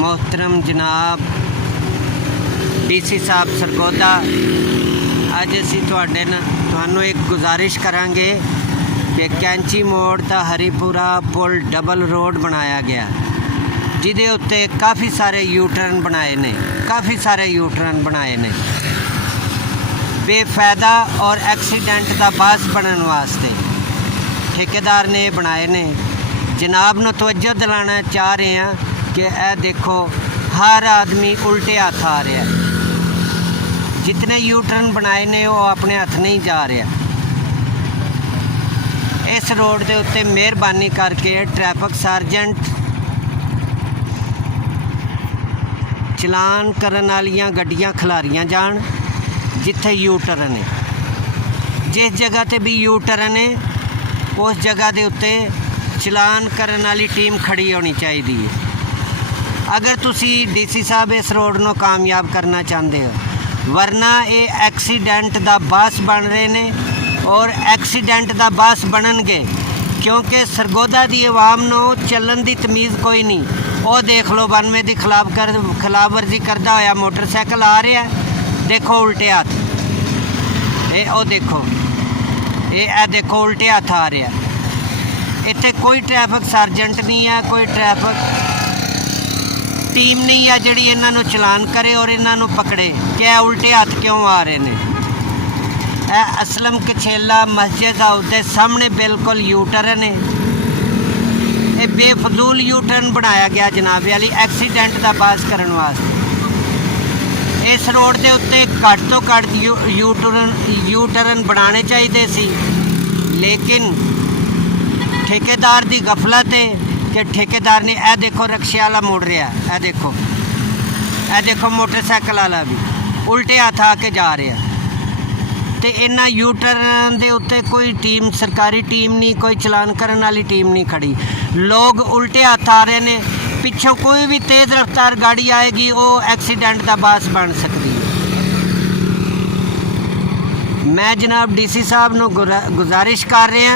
मोहतरम जनाब DC साहब सरगोदा, अज असी तुहानू एक गुजारिश करांगे कि कैंची मोड़ तो हरीपुरा पुल डबल रोड बनाया गया, जिहदे उत्ते काफ़ी सारे यू टर्न बनाए ने बेफायदा और एक्सीडेंट का बास बनने वास्ते ठेकेदार ने बनाए ने। जनाब नूं तवज्जो दिलाना चाह रहे हैं कि यह देखो हर आदमी उल्टे हाथ आ रहा है। जितने यू टर्न बनाए ने वो अपने हथ नहीं जा रहा। इस रोड के उत्ते मेहरबानी करके ट्रैफिक सार्जेंट चलान करन वालियां गड्डियां खिलारियां जान जिथे यू टर्न है। जिस जगह ते भी यू टर्न है उस जगह के उत्ते चलान करन वाली टीम खड़ी होनी चाहिए है। अगर तुसी DC साहब इस रोड को कामयाब करना चाहते हो, वरना ये एक्सीडेंट का बास बन रहे हैं और एक्सीडेंट का बास बननगे, क्योंकि सरगोदा की आवाम को चलन की तमीज़ कोई नहीं। वो देख लो 92 की खिलाफवर्जी करता होया मोटरसाइकिल आ रहा है, देखो उल्टे हाथ, ये देखो ये देखो उल्टे हाथ आ रहा है। इत्थे कोई ट्रैफिक सार्जेंट नहीं है, कोई ट्रैफिक टीम नहीं है जिहड़ी इन्हां चलान करे और इन्हां पकड़े कि यह उल्टे हाथ क्यों आ रहे हैं। यह असलम कछेला मस्जिद हाउस के सामने बिल्कुल यू टर्न है। ये बेफजूल यू टर्न बनाया गया जनाब वाली एक्सीडेंट का बास करने वास्ते। इस रोड के उत्ते घट तो घट यू टर्न बनाने चाहिए सी, लेकिन ठेकेदार की गफलत है कि ठेकेदार ने यह देखो रिक्शे वाला मुड़ रहा है, यह देखो मोटरसाइकिल वाला भी उल्टे हाथ आके जा रहा। तो इन्हां यू टर्न के उत्ते कोई टीम, सरकारी टीम नहीं, कोई चलान करने वाली टीम नहीं खड़ी। लोग उल्टे हाथ आ रहे हैं, पिछों कोई भी तेज़ रफ्तार गाड़ी आएगी वो एक्सीडेंट का बास बन सकती है। मैं जनाब DC साहब को गुजारिश कर रहा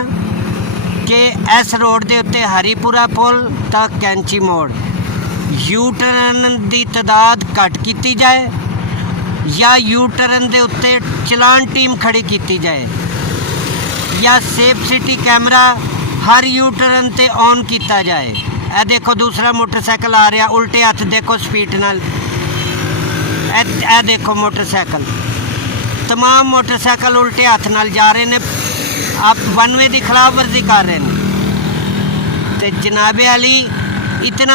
कि इस रोड के उत्ते हरीपुरा पुल तक कैंची मोड़ यू टर्न की तादाद घट की जाए या यू टर्न के उत्ते चलान टीम खड़ी की जाए या सेफ सिटी कैमरा हर यू टर्न ते ऑन किया जाए। यह देखो दूसरा मोटरसाइकिल आ रहा उल्टे हाथ, देखो स्पीड नाल, यह देखो मोटरसाइकिल, तमाम मोटरसाइकिल उल्टे हाथ नाल जा रहे हैं, आप 92 की खिलाफवर्जी कर रहे हैं। तो जनाबे अली इतना